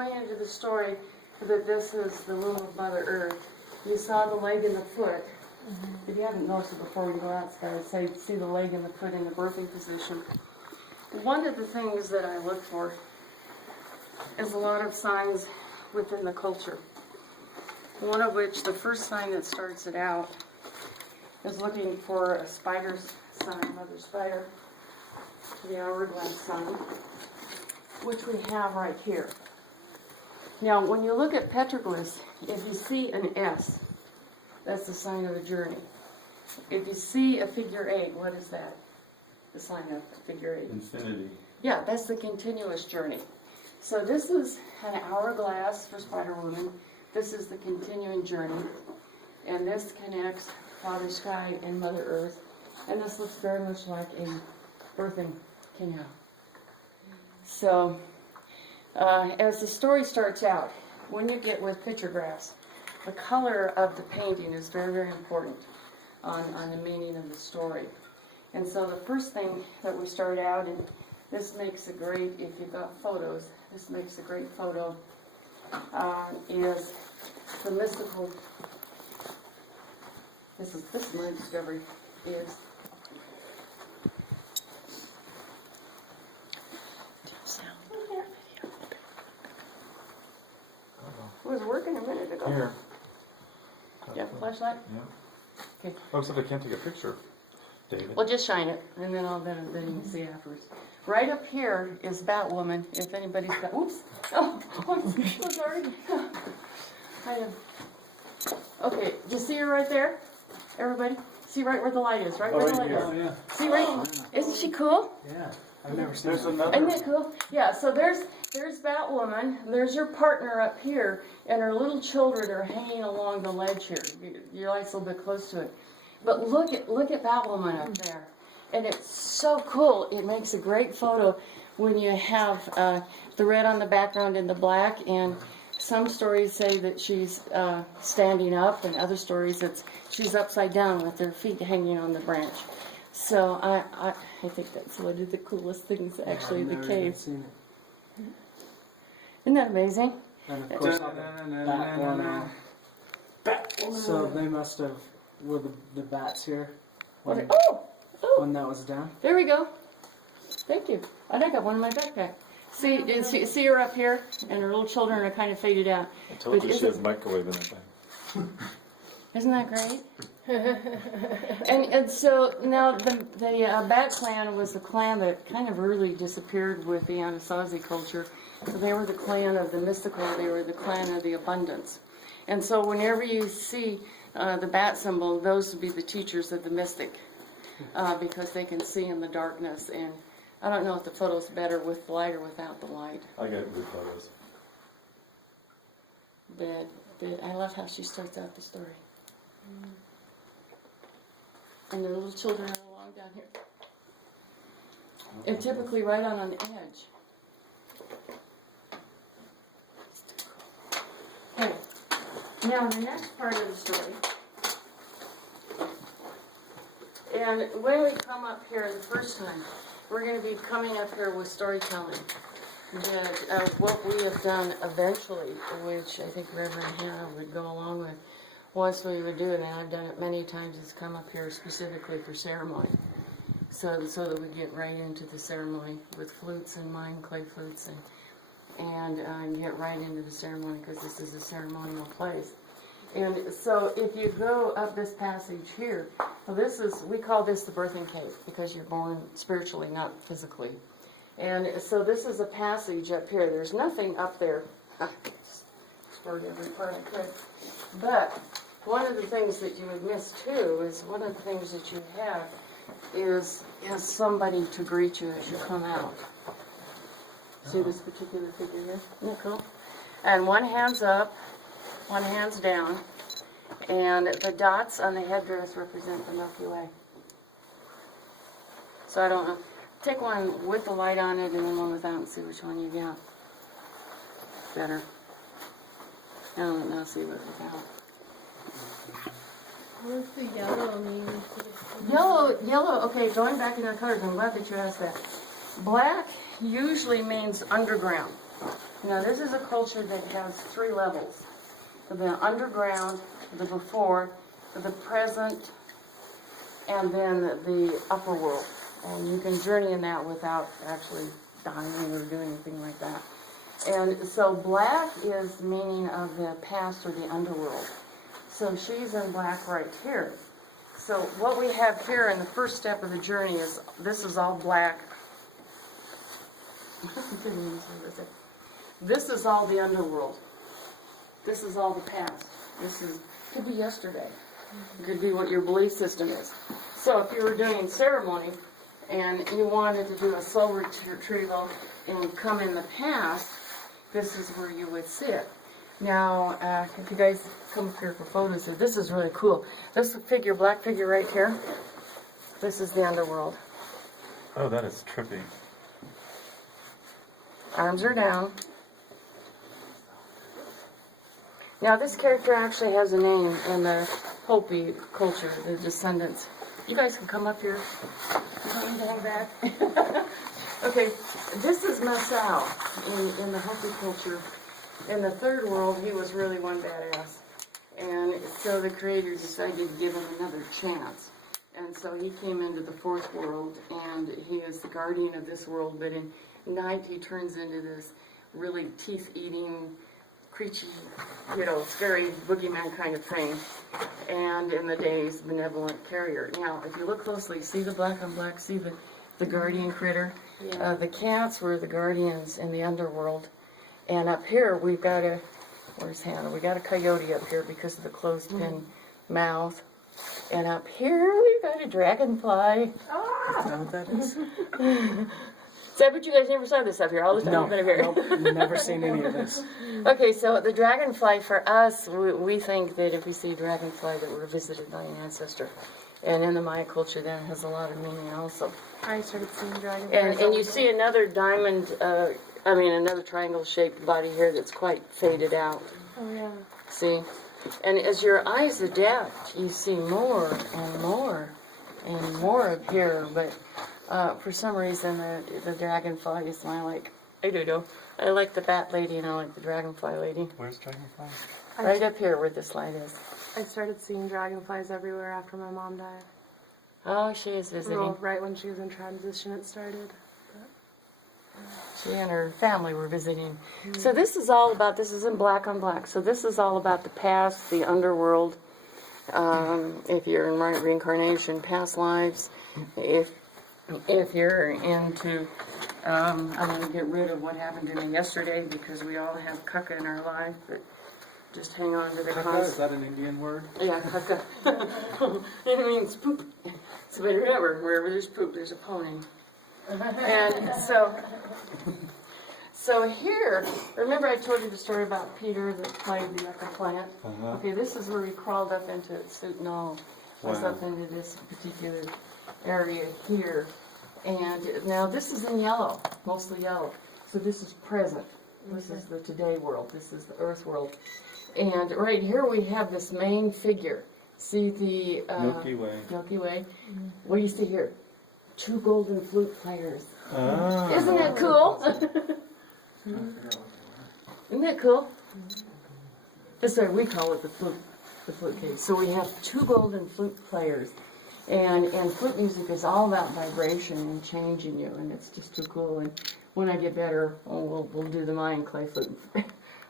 Going into the story that this is the womb of Mother Earth, you saw the leg and the foot. If you haven't noticed it before, when you go outside, see the leg and the foot in the birthing position. One of the things that I look for is a lot of signs within the culture. One of which, the first sign that starts it out, is looking for a spider's sign, mother spider, the hourglass sign, which we have right here. Now, when you look at petroglyphs, if you see an S, that's the sign of a journey. If you see a figure 8, what is that? The sign of figure 8. Infinity. Yeah, that's the continuous journey. So this is an hourglass for Spider Woman. This is the continuing journey. And this connects Father Sky and Mother Earth. And this looks very much like a birthing canal. So, as the story starts out, when you get with pictographs, the color of the painting is very, very important on the meaning of the story. And so the first thing that we start out, and this makes a great, if you've got photos, this makes a great photo, is the mystical, this is my discovery, is it was working a minute ago. Here. Yeah, flashlight? Yeah. Okay. Oh, except I can't take a picture, David. Well, just shine it, and then then you can see afterwards. Right up here is Batwoman. If anybody's got, whoops! Oh, I'm sorry. I am. Okay, do you see her right there? Everybody, see right where the light is, right where the light is. Oh, yeah. See right? Isn't she cool? Yeah. I've never seen There's that. another. Isn't that cool? Yeah, so there's Batwoman, there's your partner up here, and her little children are hanging along the ledge here. Your light's a little bit close to it. But look at Batwoman up there. And it's so cool. It makes a great photo when you have the red on the background and the black, and some stories say that she's standing up, and other stories that she's upside down with her feet hanging on the branch. So I think that's one of the coolest things actually, I've the never cave. even seen it. Isn't that amazing? And of course, all the bat one. So they must have, were the bats here when, Oh, when that was down? there we go. Thank you. I got one in my backpack. See her up here, and her little children are kind of faded out. I told But you she has a microwave in her bag. Isn't that great? and so now the Bat clan was the clan that kind of really disappeared with the Anasazi culture. So they were the clan of the mystical. They were the clan of the abundance. And so whenever you see the bat symbol, those would be the teachers of the mystic, because they can see in the darkness. And I don't know if the photo's better with the light or without the light. I got good photos. But I love how she starts out the story. And the little children are along down here. And typically right on an edge. Okay. Now the next part of the story. And when we come up here the first time, we're going to be coming up here with storytelling. That what we have done eventually, which I think Reverend Hannah would go along with, once we would do it, and I've done it many times, is come up here specifically for ceremony. So that we get right into the ceremony with flutes and mind clay flutes and get right into the ceremony, because this is a ceremonial place. And so if you go up this passage here, well, we call this the birthing cave, because you're born spiritually, not physically. And so this is a passage up here. There's nothing up there. Stored every part I could. But one of the things that you would miss too is one of the things that you have is somebody to greet you as you come out. See this particular figure here? Isn't that cool? And one hand's up, one hand's down, and the dots on the headdress represent the Milky Way. So I don't know. Take one with the light on it and then one without and see which one you got. Better. I don't know, see what without. What's the yellow mean? Yellow, okay, going back in our colors, I'm glad that you asked that. Black usually means underground. Now, this is a culture that has 3 levels. The underground, the before, the present, and then the upper world. And you can journey in that without actually dying or doing anything like that. And so black is meaning of the past or the underworld. So she's in black right here. So what we have here in the first step of the journey is, this is all black. This is all the underworld. This is all the past. Could be yesterday. It could be what your belief system is. So if you were doing ceremony and you wanted to do a soul retrieval and come in the past, this is where you would sit. Now, if you guys come up here for photos, this is really cool. This figure, black figure right here, this is the underworld. Oh, that is trippy. Arms are down. Now, this character actually has a name in the Hopi culture, the descendants. You guys can come up here. You don't need to hang back. Okay, this is Masao in the Hopi culture. In the third world, he was really one badass. And so the creator decided to give him another chance. And so he came into the fourth world, and he is the guardian of this world, but in night he turns into this really teeth-eating, creature, scary boogeyman kind of thing. And in the days, benevolent carrier. Now, if you look closely, see the black on black, see the guardian critter? Yeah. The cats were the guardians in the underworld. And up here, we've got where's Hannah? We got a coyote up here because of the clothespin mouth. And up here, we've got a dragonfly. Is that what that is? But you guys never saw this up here all the time No, you've been up here. nope, never seen any of this. Okay, so the dragonfly for us, we think that if we see dragonfly that we're visited by an ancestor. And in the Maya culture, that has a lot of meaning also. I started seeing dragonflies. And you see another diamond, another triangle-shaped body here that's quite faded out. Oh yeah. See? And as your eyes adapt, you see more and more and more of here. But for some reason, the dragonfly is I don't know. I like the bat lady and I like the dragonfly lady. Where's Dragonfly? Right up here where this light is. I started seeing dragonflies everywhere after my mom died. Oh, she is visiting. Well, right when she was in transition, it started. She and her family were visiting. So this is all about, this is in black on black. So this is all about the past, the underworld. If you're in reincarnation, past lives. If you're into, I'm going to get rid of what happened to me yesterday because we all have kaka in our life. But just hang on to the Kaka, concept. is that an Indian word? Yeah, kaka. It means poop. So, but remember, wherever there's poop, there's a pony. And so here, remember I told you the story about Peter that played the yucca plant? Uh-huh. Okay, this is where he crawled up into its suit and all. Was Wow. up into this particular area here. And now this is in yellow, mostly yellow. So this is present. This is the today world. This is the earth world. And right here we have this main figure. See the Milky Way. Milky Way? What do you see here? 2 golden flute players. Ah. Isn't that cool? Isn't that cool? That's what we call it, the flute case. So we have 2 golden flute players. And flute music is all about vibration and changing you, and it's just too cool. And when I get better, we'll do the Mayan clay flute.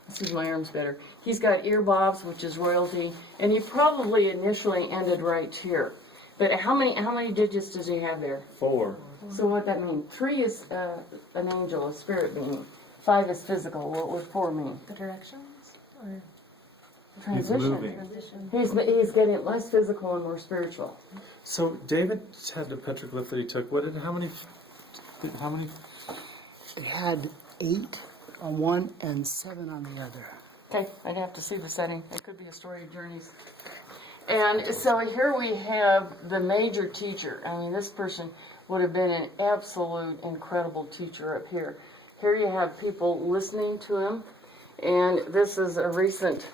This is my arms better. He's got ear bobs, which is royalty, and he probably initially ended right here. But how many digits does he have there? 4. So what that mean? 3 is an angel, a spirit being. 5 is physical. What would 4 mean? The directions? Or Transition. moving. transition? He's getting less physical and more spiritual. So David had the petroglyph that he took. How many? It had 8 on one and 7 on the other. Okay, I'd have to see the setting. It could be a story of journeys. And so here we have the major teacher. I mean, this person would have been an absolute incredible teacher up here. Here you have people listening to him, and this is a recent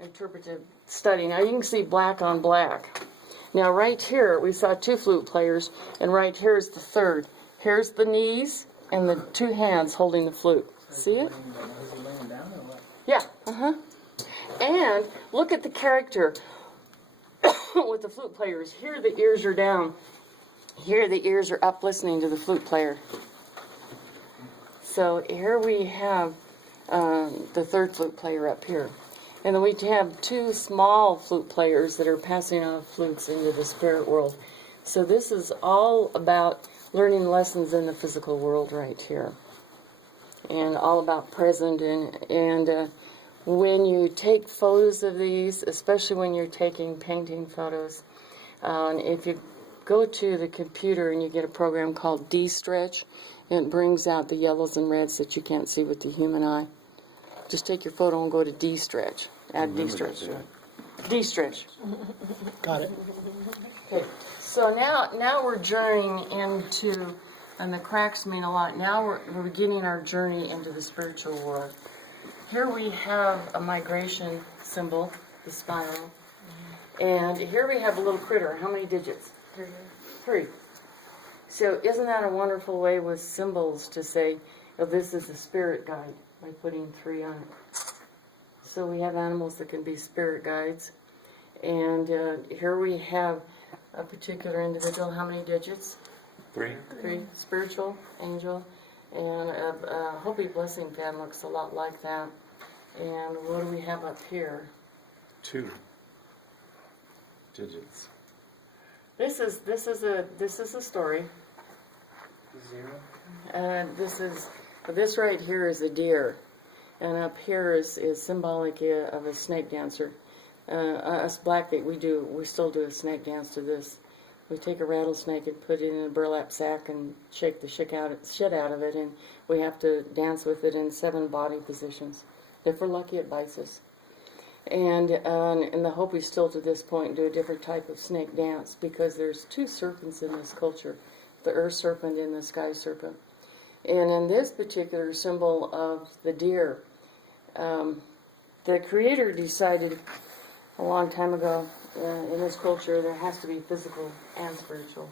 interpretive study. Now you can see black on black. Now right here we saw 2 flute players, and right here is the third. Here's the knees and the 2 hands holding the flute. See it? Is he laying down or what? Yeah, And look at the character with the flute players. Here the ears are down. Here the ears are up listening to the flute player. So here we have the third flute player up here. And then we have two small flute players that are passing off flutes into the spirit world. So this is all about learning lessons in the physical world right here. And all about present and when you take photos of these, especially when you're taking painting photos, if you go to the computer and you get a program called D-Stretch, it brings out the yellows and reds that you can't see with the human eye. Just take your photo and go to D-Stretch. Add D-Stretch. D-Stretch. Got it. Okay. So now we're journeying into, and the cracks mean a lot. Now we're beginning our journey into the spiritual world. Here we have a migration symbol, the spiral. And here we have a little critter. How many digits? 3. So isn't that a wonderful way with symbols to say, oh, this is a spirit guide, by putting 3 on it. So we have animals that can be spirit guides. And here we have a particular individual. How many digits? 3. 3. Spiritual, angel. And a Hopi blessing fan looks a lot like that. And what do we have up here? 2 digits. This is a story. 0. This right here is a deer, and up here is symbolic of a snake dancer. Us Blackfeet, we still do a snake dance to this. We take a rattlesnake and put it in a burlap sack and shake the shit out of it, and we have to dance with it in 7 body positions. If we're lucky, it bites us. And the Hopi still to this point do a different type of snake dance because there's 2 serpents in this culture, the earth serpent and the sky serpent. And in this particular symbol of the deer, the Creator decided a long time ago in this culture there has to be physical and spiritual.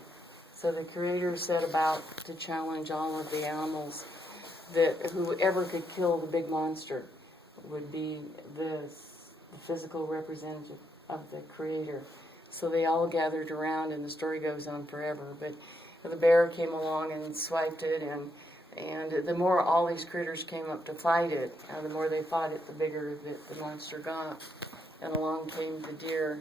So the Creator set about to challenge all of the animals that whoever could kill the big monster would be the physical representative of the Creator. So they all gathered around, and the story goes on forever. But the bear came along and swiped it, and the more all these critters came up to fight it, the more they fought it, the bigger the monster got. And along came the deer,